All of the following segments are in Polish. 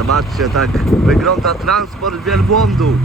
Zobaczcie, tak wygląda transport wielbłądu.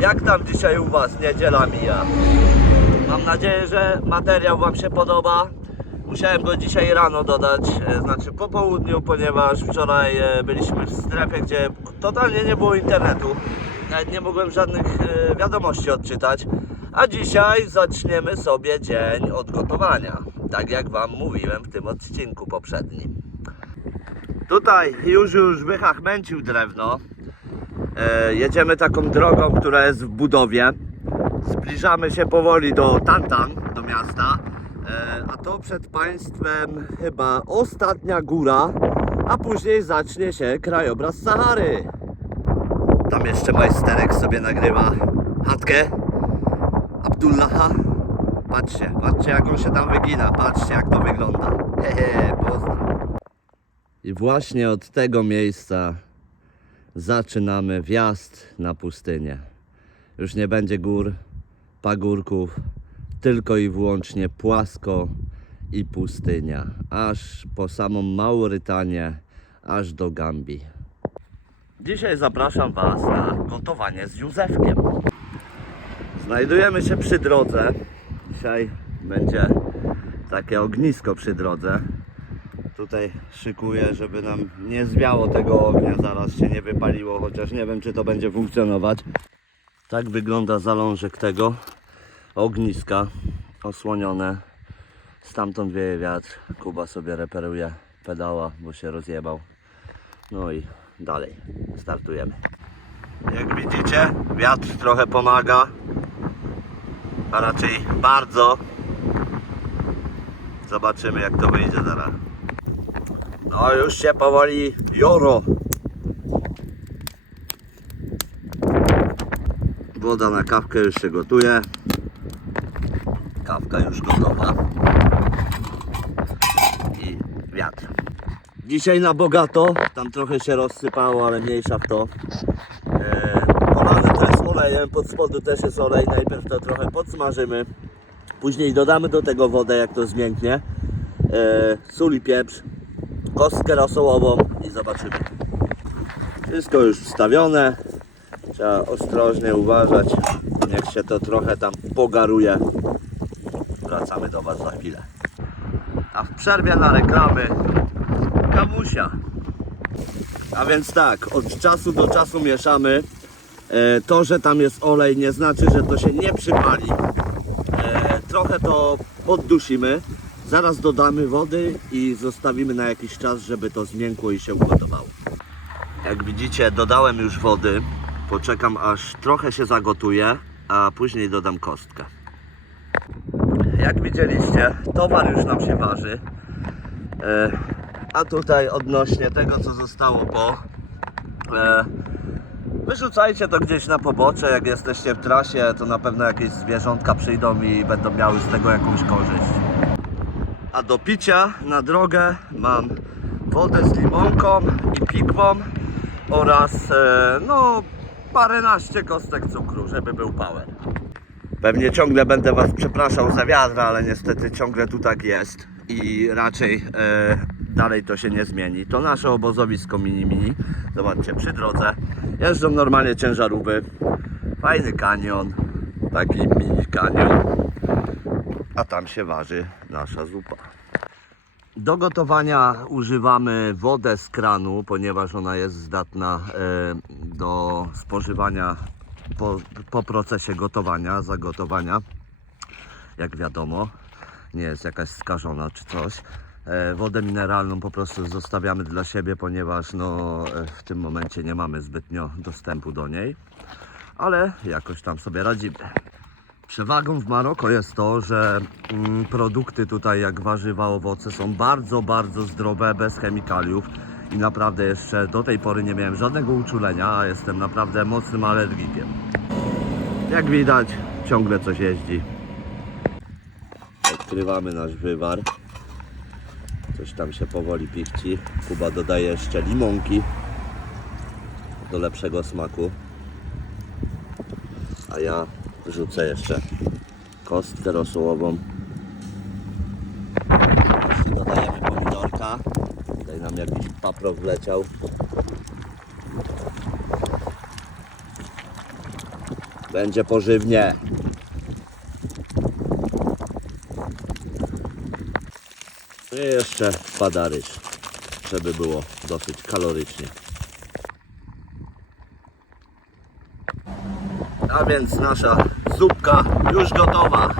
Jak tam dzisiaj u Was niedziela mija? Mam nadzieję, że materiał Wam się podoba. Musiałem go dzisiaj rano dodać, e, znaczy po południu, ponieważ wczoraj e, byliśmy w strefie, gdzie totalnie nie było internetu. Nawet nie mogłem żadnych e, wiadomości odczytać. A dzisiaj zaczniemy sobie dzień od gotowania. Tak jak Wam mówiłem w tym odcinku poprzednim. Tutaj już już wychachmęcił drewno. E, jedziemy taką drogą, która jest w budowie. Zbliżamy się powoli do Tantan, do miasta. E, a to przed państwem chyba ostatnia góra, a później zacznie się krajobraz Sahary. Tam jeszcze majsterek sobie nagrywa chatkę Abdullaha. Patrzcie, patrzcie jak on się tam wygina, patrzcie jak to wygląda. Hehe, pozdro. I właśnie od tego miejsca zaczynamy wjazd na pustynię. Już nie będzie gór, pagórków, tylko i wyłącznie płasko i pustynia, aż po samą Maurytanię, aż do Gambii. Dzisiaj zapraszam Was na gotowanie z Józefkiem. Znajdujemy się przy drodze. Dzisiaj będzie takie ognisko przy drodze. Tutaj szykuję, żeby nam nie zwiało tego ognia, zaraz się nie wypaliło, chociaż nie wiem, czy to będzie funkcjonować. Tak wygląda zalążek tego ogniska, osłonione. Stamtąd wieje wiatr. Kuba sobie reperuje pedała, bo się rozjebał. No i dalej, startujemy. Jak widzicie, wiatr trochę pomaga, a raczej bardzo. Zobaczymy, jak to wyjdzie zaraz. No już się powoli joro. Woda na kawkę już się gotuje. Kawka już gotowa. I wiatr. Dzisiaj na bogato. Tam trochę się rozsypało, ale mniejsza w to. E, polane to jest olejem, pod spodu też jest olej. Najpierw to trochę podsmażymy. Później dodamy do tego wodę, jak to zmięknie. E, sól i pieprz kostkę rosołową i zobaczymy. Wszystko już wstawione. Trzeba ostrożnie uważać. Niech się to trochę tam pogaruje. Wracamy do Was za chwilę. A w przerwie na reklamy kamusia. A więc tak, od czasu do czasu mieszamy. E, To, że tam jest olej nie znaczy, że to się nie przypali. E, Trochę to poddusimy. Zaraz dodamy wody i zostawimy na jakiś czas, żeby to zmiękło i się ugotowało. Jak widzicie, dodałem już wody. Poczekam aż trochę się zagotuje, a później dodam kostkę. Jak widzieliście, towar już nam się waży. E, a tutaj odnośnie tego, co zostało po. E, wyrzucajcie to gdzieś na pobocze. Jak jesteście w trasie, to na pewno jakieś zwierzątka przyjdą i będą miały z tego jakąś korzyść. A do picia na drogę mam wodę z limonką i pikwą oraz e, no paręnaście kostek cukru, żeby był power. Pewnie ciągle będę Was przepraszał za wiatr, ale niestety ciągle tu tak jest i raczej e, dalej to się nie zmieni. To nasze obozowisko mini mini. Zobaczcie, przy drodze jeżdżą normalnie ciężarówki. Fajny kanion, taki mini kanion a tam się waży nasza zupa. Do gotowania używamy wodę z kranu, ponieważ ona jest zdatna e, do spożywania po, po procesie gotowania, zagotowania. Jak wiadomo, nie jest jakaś skażona czy coś. E, Wodę mineralną po prostu zostawiamy dla siebie, ponieważ no, e, w tym momencie nie mamy zbytnio dostępu do niej, ale jakoś tam sobie radzimy. Przewagą w Maroko jest to, że mm, produkty tutaj, jak warzywa, owoce, są bardzo, bardzo zdrowe, bez chemikaliów i naprawdę jeszcze do tej pory nie miałem żadnego uczulenia, a jestem naprawdę mocnym alergikiem. Jak widać, ciągle coś jeździ. Odkrywamy nasz wywar. Coś tam się powoli pichci. Kuba dodaje jeszcze limonki do lepszego smaku. A ja wrzucę jeszcze kostkę rosołową. Dodajemy pomidorka. Tutaj nam jakiś paprok wleciał. Będzie pożywnie. I jeszcze wpada ryż, żeby było dosyć kalorycznie. A więc nasza zupka już gotowa.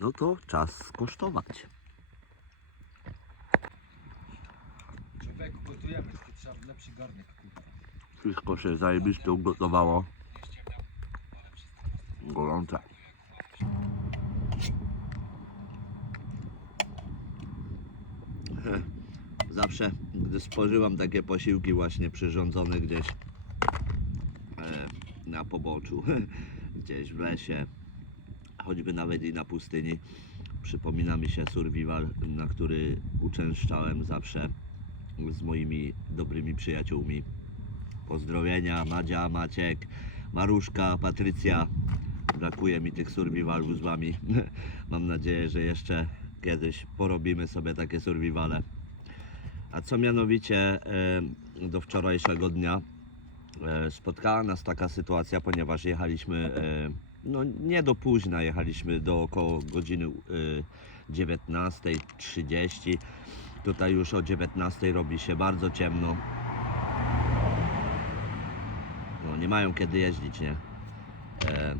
No to czas skosztować. Człowieku, gotujemy, tylko trzeba lepszy garnek kupić. Wszystko się zajebiście ugotowało. Gorące. Zawsze, gdy spożywam takie posiłki właśnie przyrządzone gdzieś na poboczu, gdzieś w lesie, choćby nawet i na pustyni, przypomina mi się survival, na który uczęszczałem zawsze z moimi dobrymi przyjaciółmi. Pozdrowienia, Madzia, Maciek, Maruszka, Patrycja. Brakuje mi tych survivalów z Wami. Mam nadzieję, że jeszcze kiedyś porobimy sobie takie survivale. A co mianowicie do wczorajszego dnia spotkała nas taka sytuacja, ponieważ jechaliśmy e, no nie do późna, jechaliśmy do około godziny e, 19.30. Tutaj już o 19.00 robi się bardzo ciemno. No nie mają kiedy jeździć, nie? E,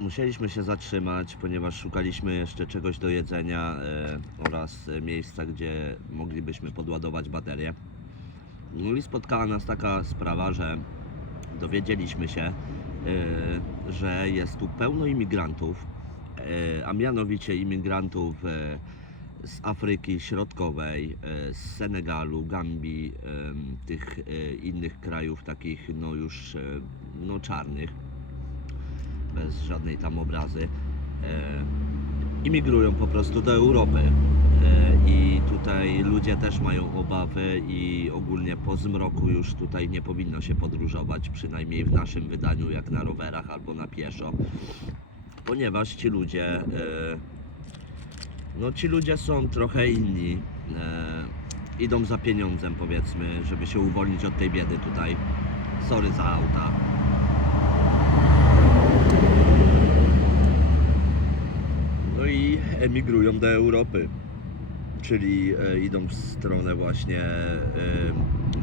musieliśmy się zatrzymać, ponieważ szukaliśmy jeszcze czegoś do jedzenia e, oraz e, miejsca, gdzie moglibyśmy podładować baterię. No i spotkała nas taka sprawa, że dowiedzieliśmy się, e, że jest tu pełno imigrantów, e, a mianowicie imigrantów e, z Afryki Środkowej, z Senegalu, Gambii, tych innych krajów takich no już no czarnych, bez żadnej tam obrazy, imigrują po prostu do Europy. I tutaj ludzie też mają obawy i ogólnie po zmroku już tutaj nie powinno się podróżować, przynajmniej w naszym wydaniu, jak na rowerach albo na pieszo, ponieważ ci ludzie e, no ci ludzie są trochę inni. E, idą za pieniądzem powiedzmy, żeby się uwolnić od tej biedy tutaj. Sorry za auta. No i emigrują do Europy. Czyli e, idą w stronę właśnie e,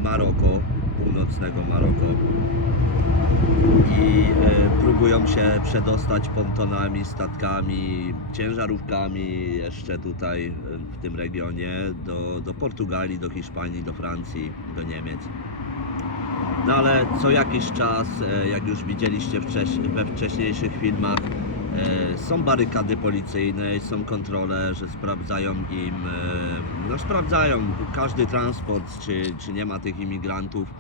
Maroko, północnego Maroko i e, próbują się przedostać pontonami, statkami, ciężarówkami jeszcze tutaj w tym regionie do, do Portugalii, do Hiszpanii, do Francji, do Niemiec. No ale co jakiś czas, jak już widzieliście we wcześniejszych filmach, są barykady policyjne, są kontrole, że sprawdzają im, e, no sprawdzają każdy transport, czy, czy nie ma tych imigrantów.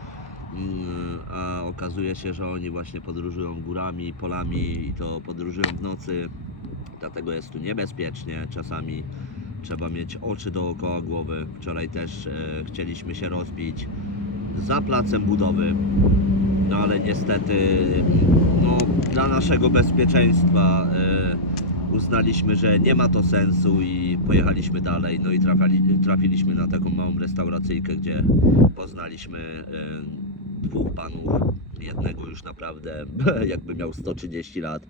Mm, a okazuje się, że oni właśnie podróżują górami, polami i to podróżują w nocy, dlatego jest tu niebezpiecznie. Czasami trzeba mieć oczy dookoła głowy. Wczoraj też e, chcieliśmy się rozbić za placem budowy, no ale niestety no, dla naszego bezpieczeństwa e, uznaliśmy, że nie ma to sensu i pojechaliśmy dalej. No i trafili, trafiliśmy na taką małą restauracyjkę, gdzie poznaliśmy e, dwóch panów. Jednego już naprawdę jakby miał 130 lat,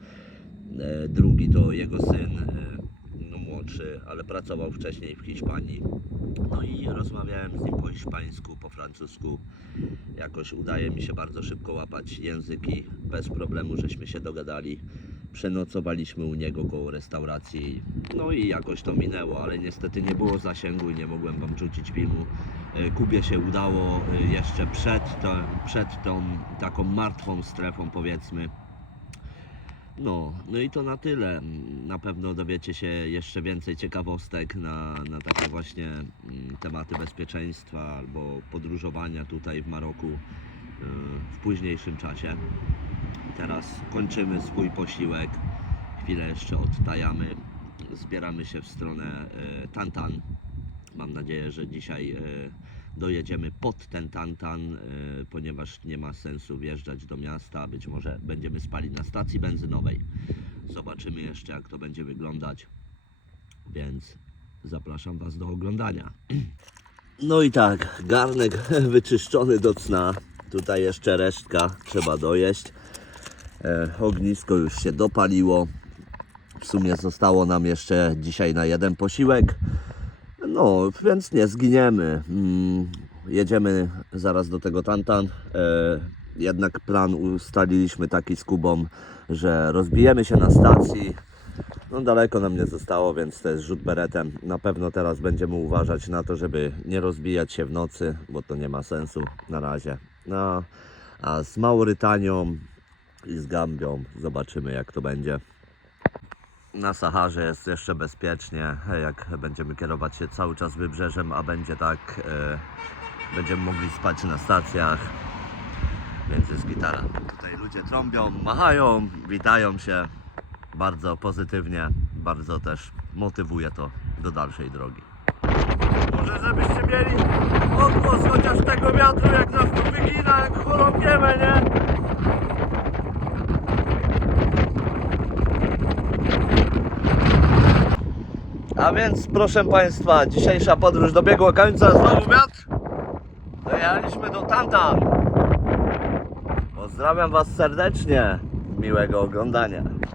e, drugi to jego syn, ale pracował wcześniej w Hiszpanii. No i rozmawiałem z nim po hiszpańsku, po francusku. Jakoś udaje mi się bardzo szybko łapać języki. Bez problemu żeśmy się dogadali. Przenocowaliśmy u niego koło restauracji. No i jakoś to minęło, ale niestety nie było zasięgu i nie mogłem wam rzucić filmu. E, Kubie się udało e, jeszcze przed, to, przed tą taką martwą strefą powiedzmy. No, no i to na tyle. Na pewno dowiecie się jeszcze więcej ciekawostek na, na takie właśnie mm, tematy bezpieczeństwa albo podróżowania tutaj w Maroku y, w późniejszym czasie. Teraz kończymy swój posiłek. Chwilę jeszcze odtajamy. Zbieramy się w stronę y, Tantan. Mam nadzieję, że dzisiaj y, dojedziemy pod ten Tantan, y, ponieważ nie ma sensu wjeżdżać do miasta. Być może będziemy spali na stacji benzynowej. Zobaczymy jeszcze, jak to będzie wyglądać. Więc zapraszam Was do oglądania. No i tak, garnek wyczyszczony do cna. Tutaj jeszcze resztka trzeba dojeść. E, ognisko już się dopaliło. W sumie zostało nam jeszcze dzisiaj na jeden posiłek. No, więc nie zginiemy. Mm, jedziemy zaraz do tego Tantan. E, jednak plan ustaliliśmy taki z Kubą, że rozbijemy się na stacji. No daleko nam nie zostało, więc to jest rzut beretem. Na pewno teraz będziemy uważać na to, żeby nie rozbijać się w nocy, bo to nie ma sensu na razie. No, a z Maurytanią i z Gambią zobaczymy jak to będzie. Na Saharze jest jeszcze bezpiecznie, jak będziemy kierować się cały czas wybrzeżem, a będzie tak, e, będziemy mogli spać na stacjach, więc jest gitara. Tutaj ludzie trąbią, machają, witają się bardzo pozytywnie, bardzo też motywuje to do dalszej drogi. Może żebyście mieli odgłos chociaż tego wiatru, jak nas tu wygina, jak chorągiemy, nie? A więc proszę Państwa, dzisiejsza podróż dobiegła końca, znowu wiatr. Dojechaliśmy do Tantan. Pozdrawiam Was serdecznie, miłego oglądania.